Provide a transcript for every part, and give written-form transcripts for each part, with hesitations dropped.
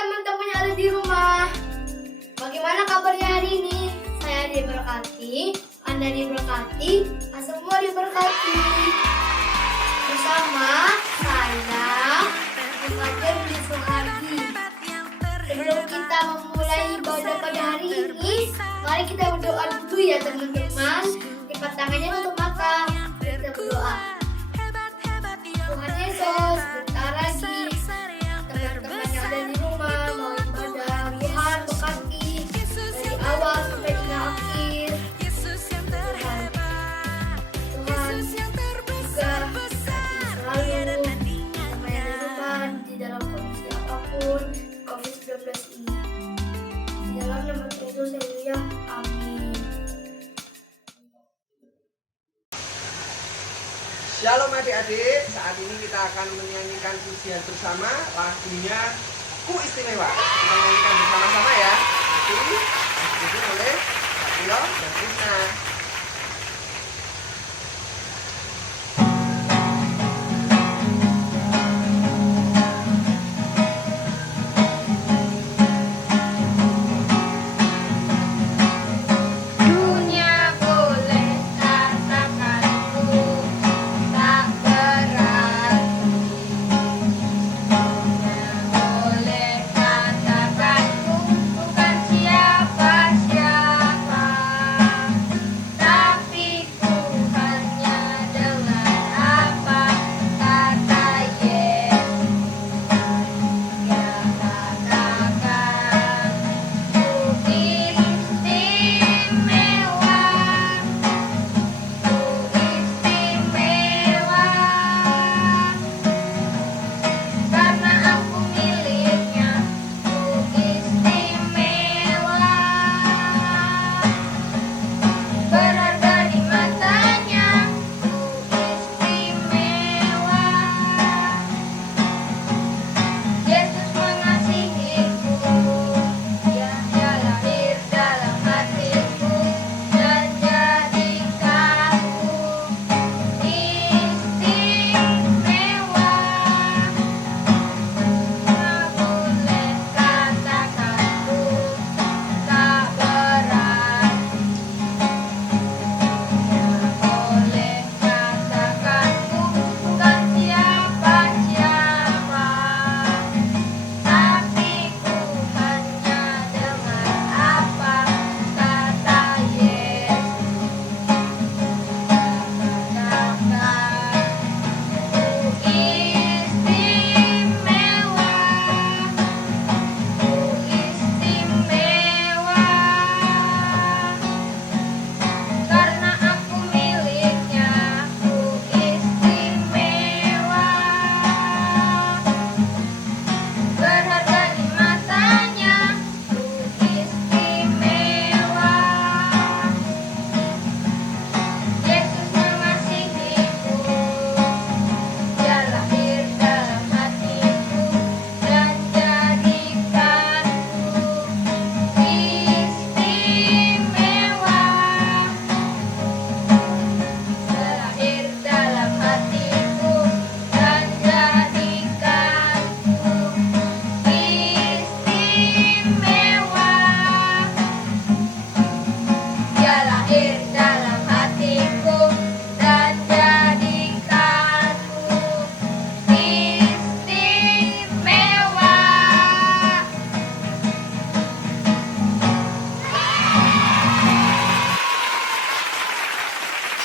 teman-teman yang ada di rumah. Bagaimana kabarnya hari ini? Saya diberkati, Anda diberkati, semua diberkati. Bersama saya, Fajar bin Suhardi. Sebelum kita memulai ibadah pada hari ini, mari kita berdoa dulu ya teman-teman. Lipat tangannya untuk mata. Kita berdoa. Tuhan Yesus, bentar lagi teman-teman yang ada di rumah mau ibadah, Tuhan berkati dari awal sampai hingga akhir. Tuhan juga selalu teman yang di rumah di dalam kondisi apapun COVID-19 ini. Di dalam nama Yesus, haleluya, amin. Shalom adik-adik, saat ini kita akan menyanyikan pujian bersama, lagunya Ku Istimewa. Kita nyanyikan bersama-sama ya. Nanti dipimpin oleh Kak Tio dan Krishna.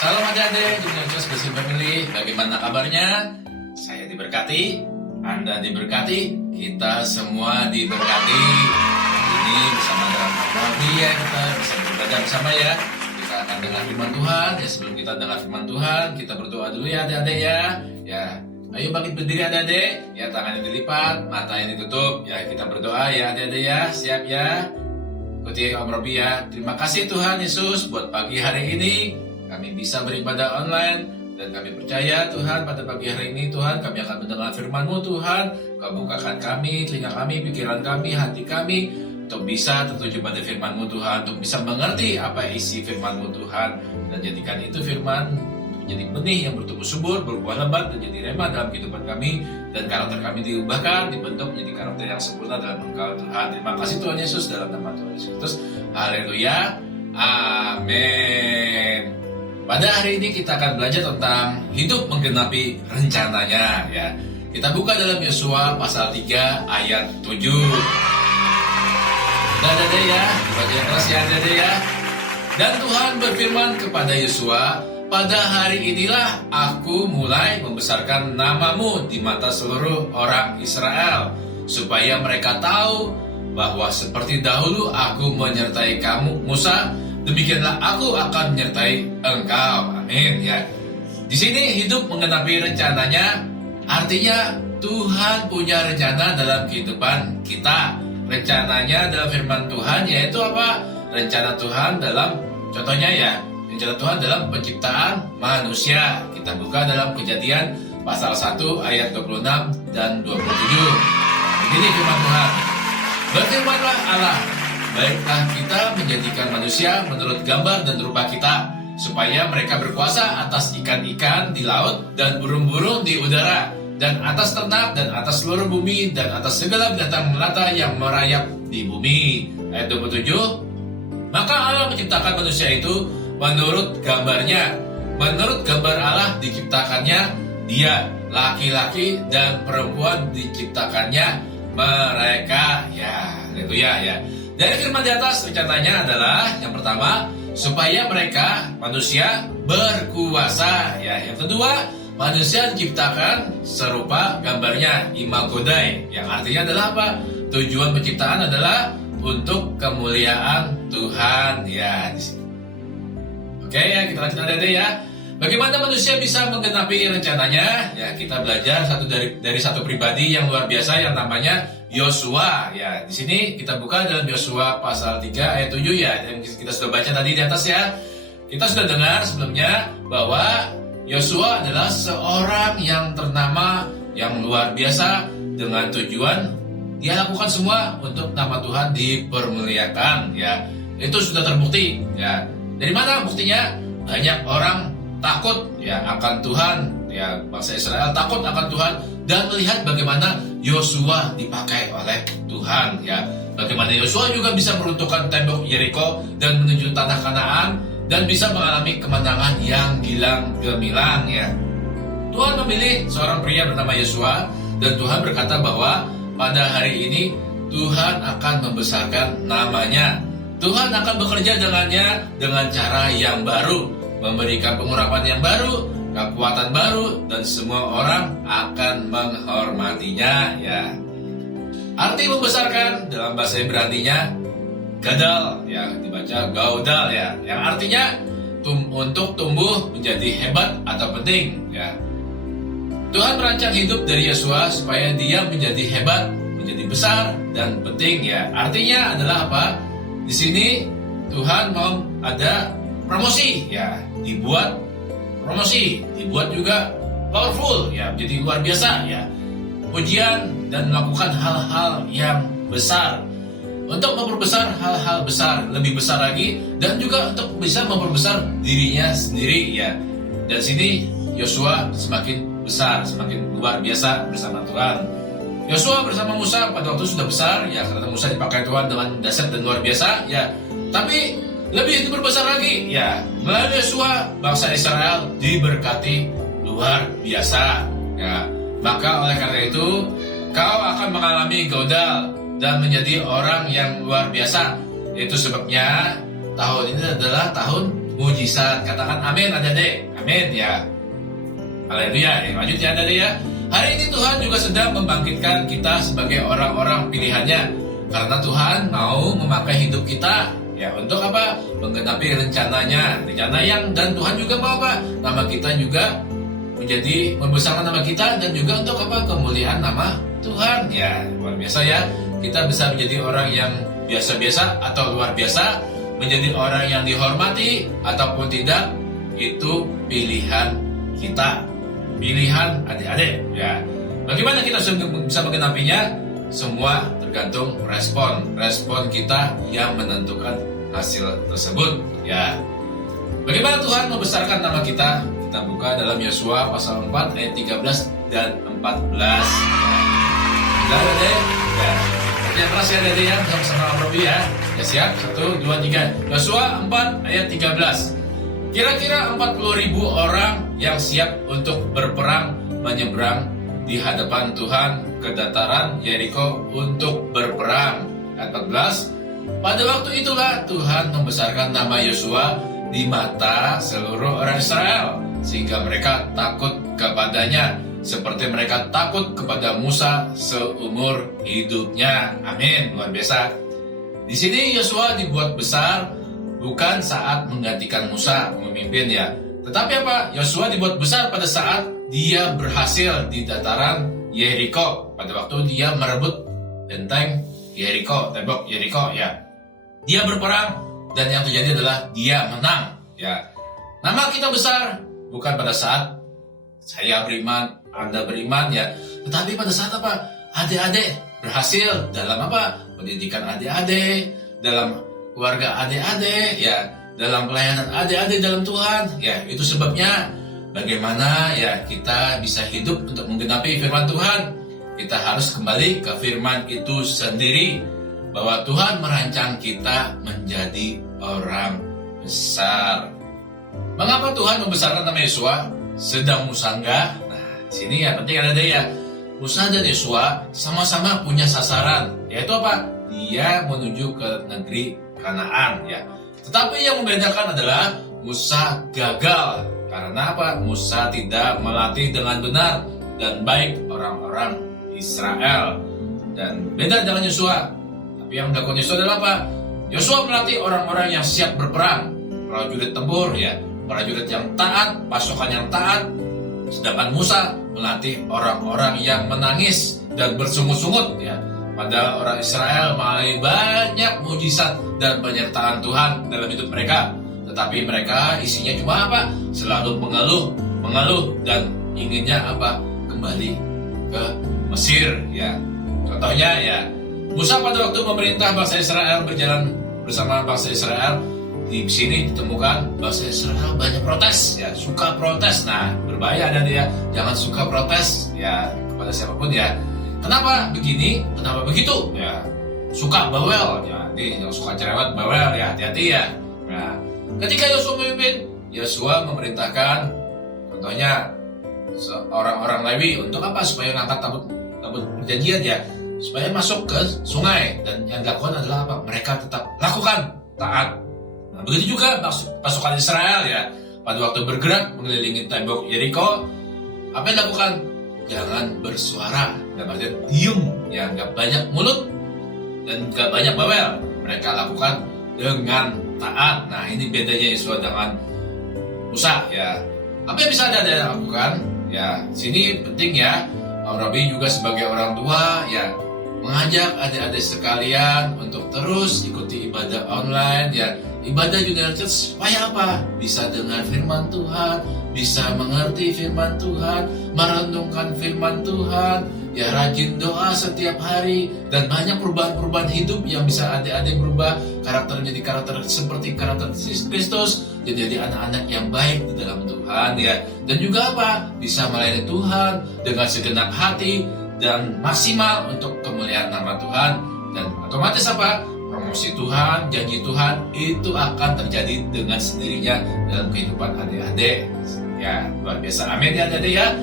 Salam adik-adik, Junior Church Bersih Family. Bagaimana kabarnya? Saya diberkati, Anda diberkati, kita semua diberkati. Ini bersama dalam Nabi ya, kita bisa beribadah bersama ya. Kita akan dengar firman Tuhan. Ya, sebelum kita dengar firman Tuhan, kita berdoa dulu ya adik-adik ya. Ya, ayo bangkit berdiri adik-adik. Ya, tangannya dilipat, matanya ditutup. Ya, kita berdoa ya adik-adik ya. Siap ya? Ikuti Om Robi ya. Terima kasih Tuhan Yesus buat pagi hari ini. Kami bisa beribadah online dan kami percaya Tuhan pada pagi hari ini Tuhan kami akan mendengar firman-Mu Tuhan. Kau bukakan kami, telinga kami, pikiran kami, hati kami untuk bisa tertuju pada firman-Mu Tuhan, untuk bisa mengerti apa isi firman-Mu Tuhan dan jadikan itu firman menjadi benih yang bertumbuh subur, berbuah lebat, dan jadi rema dalam kehidupan kami, dan karakter kami diubahkan, dibentuk menjadi karakter yang sempurna dalam Engkau Tuhan. Terima kasih Tuhan Yesus, dalam nama Tuhan Yesus Kristus. Haleluya. Amin. Pada hari ini kita akan belajar tentang hidup menggenapi rencananya, ya. Kita buka dalam Yosua pasal 3 ayat 7. Udah ada ya, baca yang keras ya, ada ya. Dan Tuhan berfirman kepada Yosua, pada hari inilah aku mulai membesarkan namamu di mata seluruh orang Israel, supaya mereka tahu bahwa seperti dahulu aku menyertai kamu Musa, demikianlah aku akan menyertai engkau. Amin ya. Di sini hidup menggenapi rencananya, artinya Tuhan punya rencana dalam kehidupan kita. Rencananya dalam firman Tuhan yaitu apa? Rencana Tuhan dalam, contohnya ya, rencana Tuhan dalam penciptaan manusia. Kita buka dalam Kejadian pasal 1 ayat 26 dan 27. Begini firman Tuhan. Berfirmanlah Allah, baiklah kita menjadikan manusia menurut gambar dan rupa kita, supaya mereka berkuasa atas ikan-ikan di laut dan burung-burung di udara, dan atas ternak, dan atas seluruh bumi, dan atas segala binatang melata yang merayap di bumi. Ayat 27. Maka Allah menciptakan manusia itu menurut gambarnya. Menurut gambar Allah diciptakannya dia, laki-laki dan perempuan diciptakannya mereka. Ya, haleluya ya. Dari firman di atas rencananya adalah yang pertama, supaya mereka manusia berkuasa. Ya, yang kedua, manusia diciptakan serupa gambarnya, imago Dei, yang artinya adalah apa? Tujuan penciptaan adalah untuk kemuliaan Tuhan. Ya, di sini. Oke ya, kita lanjut ada ya. Bagaimana manusia bisa menggenapi rencananya? Ya, kita belajar dari satu pribadi yang luar biasa yang namanya Yosua. Ya, di sini kita buka dalam Yosua pasal 3 ayat 7 ya. Yang kita sudah baca tadi di atas ya. Kita sudah dengar sebelumnya bahwa Yosua adalah seorang yang ternama, yang luar biasa, dengan tujuan dia lakukan semua untuk nama Tuhan dipermuliakan. Ya, itu sudah terbukti. Ya, dari mana buktinya? Banyak orang takut ya akan Tuhan. Ya, bangsa Israel takut akan Tuhan dan melihat bagaimana Yosua dipakai oleh Tuhan. Ya, bagaimana Yosua juga bisa meruntuhkan tembok Yeriko dan menuju tanah Kanaan, dan bisa mengalami kemenangan yang gilang gemilang ya. Tuhan memilih seorang pria bernama Yosua, dan Tuhan berkata bahwa pada hari ini Tuhan akan membesarkan namanya. Tuhan akan bekerja dengannya dengan cara yang baru, memberikan pengurapan yang baru, kekuatan baru, dan semua orang akan menghormatinya ya. Arti membesarkan dalam bahasa Ibrani-nya gadal, ya dibaca gaudal ya, yang artinya untuk tumbuh menjadi hebat atau penting ya. Tuhan merancang hidup dari Yosua supaya dia menjadi hebat, menjadi besar dan penting ya. Artinya adalah apa? Di sini Tuhan mau ada promosi ya, dibuat promosi, dibuat juga powerful ya, menjadi luar biasa ya. Ujian dan melakukan hal-hal yang besar, untuk memperbesar hal-hal besar, lebih besar lagi, dan juga untuk bisa memperbesar dirinya sendiri ya. Dan sini Yosua semakin besar, semakin luar biasa bersama Tuhan. Yosua bersama Musa pada waktu sudah besar ya, karena Musa dipakai Tuhan dengan dahsyat dan luar biasa ya. Tapi lebih diperbesar lagi ya, melalui Yosua bangsa Israel diberkati luar biasa ya. Maka oleh karena itu kau akan mengalami gaudal dan menjadi orang yang luar biasa. Itu sebabnya tahun ini adalah tahun mujizat. Katakan amin adik-adik. Amin ya. Haleluya. Lanjut ya adik-adik ya. Hari ini Tuhan juga sedang membangkitkan kita sebagai orang-orang pilihannya. Karena Tuhan mau memakai hidup kita ya, untuk apa? Menggenapi rencananya. Rencana yang, dan Tuhan juga mau apa? Nama kita juga menjadi membesarkan nama kita, dan juga untuk apa? Kemuliaan nama Tuhan ya. Luar biasa ya. Kita bisa menjadi orang yang biasa-biasa atau luar biasa, menjadi orang yang dihormati ataupun tidak, itu pilihan kita, pilihan adik-adik ya. Bagaimana kita bisa menggenapinya? Semua tergantung respon kita yang menentukan hasil tersebut ya. Bagaimana Tuhan membesarkan nama kita? Kita kita buka dalam Yosua pasal 4 ayat 13 dan 14. Sudah ada deh? Ya. Yang keras ya Dede ya, sama-sama Robi ya. Ya siap, 1, 2, 3. Yosua 4 ayat 13. Kira-kira 40.000 orang yang siap untuk berperang menyeberang di hadapan Tuhan ke dataran Yeriko untuk berperang. Ayat 14. Pada waktu itulah Tuhan membesarkan nama Yosua di mata seluruh orang Israel, sehingga mereka takut kepadanya seperti mereka takut kepada Musa seumur hidupnya. Amin. Luar biasa. Di sini Yosua dibuat besar bukan saat menggantikan Musa memimpin ya. Tetapi apa? Yosua dibuat besar pada saat dia berhasil di dataran Yeriko. Pada waktu dia merebut benteng Yeriko, tembok Yeriko ya. Dia berperang dan yang terjadi adalah dia menang ya. Nama kita besar bukan pada saat saya beriman, Anda beriman ya, tetapi pada saat apa? Adik-adik berhasil dalam apa? Pendidikan adik-adik, dalam keluarga adik-adik ya, dalam pelayanan adik-adik dalam Tuhan ya. Itu sebabnya bagaimana ya kita bisa hidup untuk menggenapi firman Tuhan. Kita harus kembali ke firman itu sendiri, bahwa Tuhan merancang kita menjadi orang besar. Mengapa Tuhan membesarkan nama Yosua? Sedang Musa enggak? Nah, sini ya penting ada ya. Musa dan Yosua sama-sama punya sasaran, yaitu apa? Dia menuju ke negeri Kanaan ya. Tetapi yang membedakan adalah Musa gagal. Karena apa? Musa tidak melatih dengan benar dan baik orang-orang Israel. Dan beda dengan Yosua. Tapi yang dilakukan Yosua adalah apa? Yosua melatih orang-orang yang siap berperang, prajurit tempur ya, prajurit yang taat, pasukan yang taat. Sedangkan Musa melatih orang-orang yang menangis dan bersungut-sungut ya. Padahal orang Israel mengalami banyak mujizat dan penyertaan Tuhan dalam hidup mereka. Tetapi mereka isinya cuma apa? Selalu mengeluh dan inginnya apa? Kembali ke Mesir ya. Contohnya ya, Musa pada waktu memerintah bangsa Israel berjalan bersama bangsa Israel, di sini ditemukan bangsa Israel banyak protes ya, suka protes. Nah, berbahaya ada dia, jangan suka protes ya kepada siapapun ya. Kenapa begini? Kenapa begitu? Ya, suka bawel ya, yang suka cerewet bawel ya, hati-hati ya. Nah, ketika Yosua memimpin, Yosua memerintahkan contohnya orang-orang Lewi untuk apa? Supaya ngangkat tabut perjanjian ya, supaya masuk ke sungai. Dan yang dilakukan adalah apa? Mereka tetap lakukan taat. Nah, begitu juga pasukan Israel ya, pada waktu bergerak mengelilingi tembok Yeriko, apa yang dilakukan? Jangan bersuara, dalam artian diem ya, nggak banyak mulut dan nggak banyak bawel. Mereka lakukan dengan taat. Nah, ini bedanya Yosua dengan Musa ya. Apa yang bisa Anda lakukan? Ya, sini penting ya. Robi juga sebagai orang tua ya, mengajak adik-adik sekalian untuk terus ikuti ibadah online ya. Ibadah Junior Church supaya apa? Bisa dengar firman Tuhan, bisa mengerti firman Tuhan, merenungkan firman Tuhan, ya rajin doa setiap hari, dan banyak perubahan-perubahan hidup yang bisa adik-adik berubah karakter menjadi karakter seperti karakter Kristus, dan jadi anak-anak yang baik di dalam Tuhan ya. Dan juga apa? Bisa melayani Tuhan dengan segenap hati dan maksimal untuk kemuliaan nama Tuhan. Dan otomatis apa? Promosi Tuhan, janji Tuhan itu akan terjadi dengan sendirinya dalam kehidupan adik-adik. Ya, luar biasa. Amin ya adik-adik ya.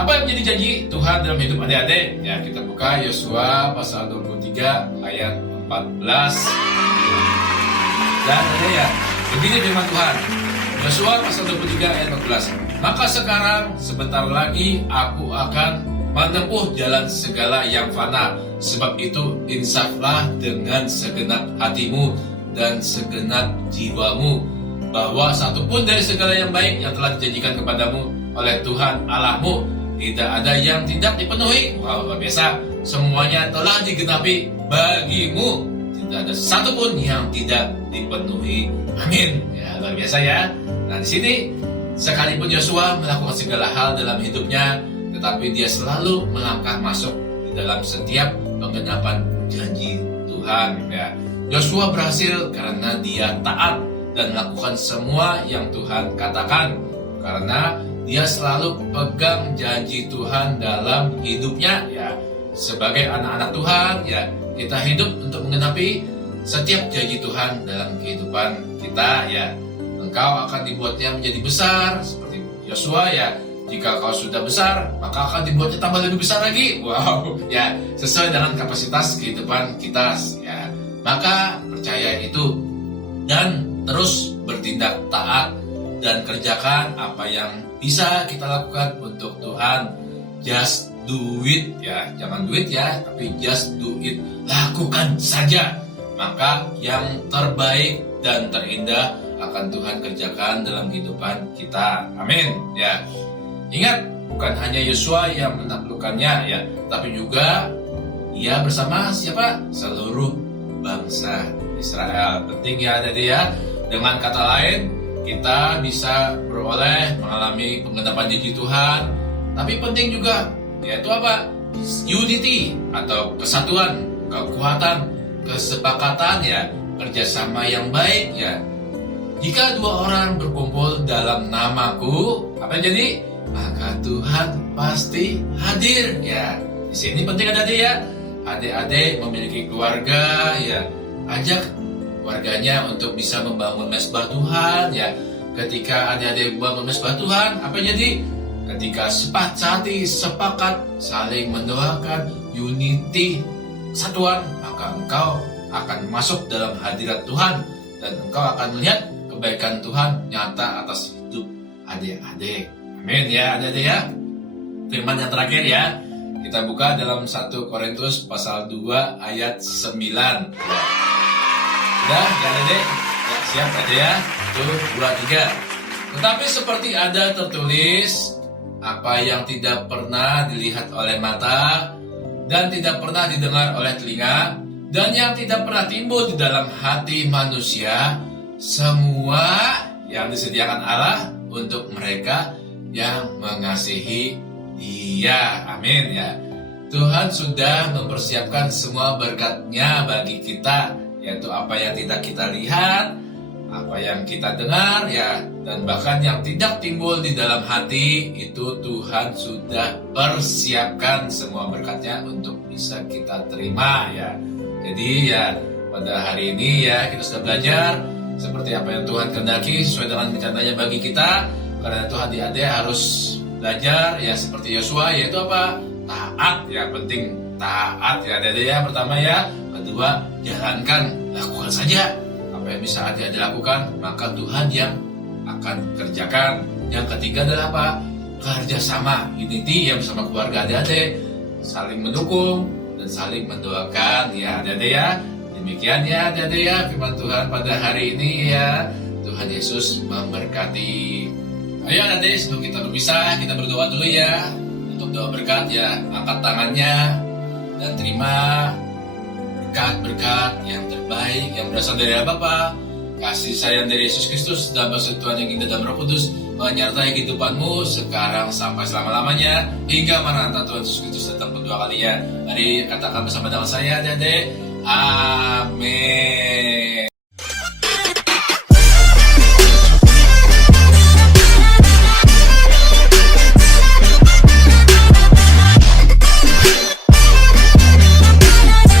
Apa yang menjadi janji Tuhan dalam hidup adik-adik? Ya, kita buka Yosua pasal 23 ayat 14. Dan adik ya, begini firman Tuhan. Yosua pasal 23 ayat 14. Maka sekarang sebentar lagi aku akan menempuh jalan segala yang fana. Sebab itu insaflah dengan segenap hatimu dan segenap jiwamu, bahwa satupun dari segala yang baik yang telah dijanjikan kepadamu oleh Tuhan Allahmu tidak ada yang tidak dipenuhi. Wow, luar biasa. Semuanya telah digenapi bagimu. Tidak ada satupun yang tidak dipenuhi. Amin. Ya, luar biasa ya. Nah, di sini sekalipun Yosua melakukan segala hal dalam hidupnya, tetapi dia selalu melangkah masuk di dalam setiap penggenapan janji Tuhan ya. Yosua berhasil karena dia taat dan melakukan semua yang Tuhan katakan. karena dia selalu pegang janji Tuhan dalam hidupnya ya. Sebagai anak-anak Tuhan ya, kita hidup untuk menggenapi setiap janji Tuhan dalam kehidupan kita ya. Engkau akan dibuatnya menjadi besar seperti Yosua ya. Jika kau sudah besar, maka akan dibuatnya tambah lebih besar lagi. Wow, ya sesuai dengan kapasitas kehidupan kita ya. Maka percaya itu dan terus bertindak taat dan kerjakan apa yang bisa kita lakukan untuk Tuhan. Just do it ya, jangan do it ya, tapi just do it. Lakukan saja. Maka yang terbaik dan terindah akan Tuhan kerjakan dalam kehidupan kita. Amin ya. Ingat, bukan hanya Yosua yang menaklukkannya ya, tapi juga ia bersama siapa? Seluruh bangsa Israel. Penting ya adik-adik ya. Dengan kata lain, kita bisa beroleh mengalami penggenapan janji Tuhan. Tapi penting juga, yaitu apa? Unity atau kesatuan, kekuatan, kesepakatan ya, kerjasama yang baik ya. Jika dua orang berkumpul dalam namaku, apa yang jadi? Maka Tuhan pasti hadir ya. Di sini penting adik-adik ya. Adik-adik memiliki keluarga ya, ajak keluarganya untuk bisa membangun mesbah Tuhan ya. Ketika adik-adik membangun mesbah Tuhan, apa yang jadi? Ketika sepakat saling mendoakan unity kesatuan, maka engkau akan masuk dalam hadirat Tuhan dan engkau akan melihat kebaikan Tuhan nyata atas hidup adik-adik. Amin ya adik-adik ya. Firman yang terakhir ya, kita buka dalam 1 Korintus pasal 2 ayat 9. Udah ya adik-adik? Ya, siap aja ya. 1, 2, 3. Tetapi seperti ada tertulis, apa yang tidak pernah dilihat oleh mata dan tidak pernah didengar oleh telinga dan yang tidak pernah timbul di dalam hati manusia, semua yang disediakan Allah untuk mereka yang mengasihi Dia. Amin ya. Tuhan sudah mempersiapkan semua berkat-Nya bagi kita, yaitu apa yang tidak kita lihat, apa yang kita dengar ya, dan bahkan yang tidak timbul di dalam hati, itu Tuhan sudah persiapkan semua berkat-Nya untuk bisa kita terima ya. Jadi ya pada hari ini ya kita sudah belajar seperti apa yang Tuhan kehendaki sesuai dengan rencananya bagi kita. Karena itu adik-adik harus belajar ya seperti Yosua, yaitu apa? Taat ya, penting taat ya adik-adik ya, pertama ya. Kedua, jalankan, lakukan saja apa yang bisa adik-adik lakukan, maka Tuhan yang akan kerjakan. Yang ketiga adalah apa? Kerjasama, unity ya bersama keluarga adik-adik, saling mendukung dan saling mendoakan ya adik-adik ya. Demikian ya adik-adik ya firman Tuhan pada hari ini ya. Tuhan Yesus memberkati. Ayo adik-adik, sebelum kita berpisah, kita berdoa dulu ya. Untuk doa berkat ya, angkat tangannya dan terima berkat-berkat yang terbaik yang berasal dari Bapa, kasih sayang dari Yesus Kristus dan persekutuan yang indah dan Roh Kudus menyertai kehidupanmu sekarang sampai selama-lamanya hingga Maranatha Tuhan Yesus Kristus datang kedua kalinya. Mari katakan bersama dengan saya adik-adik. Amin.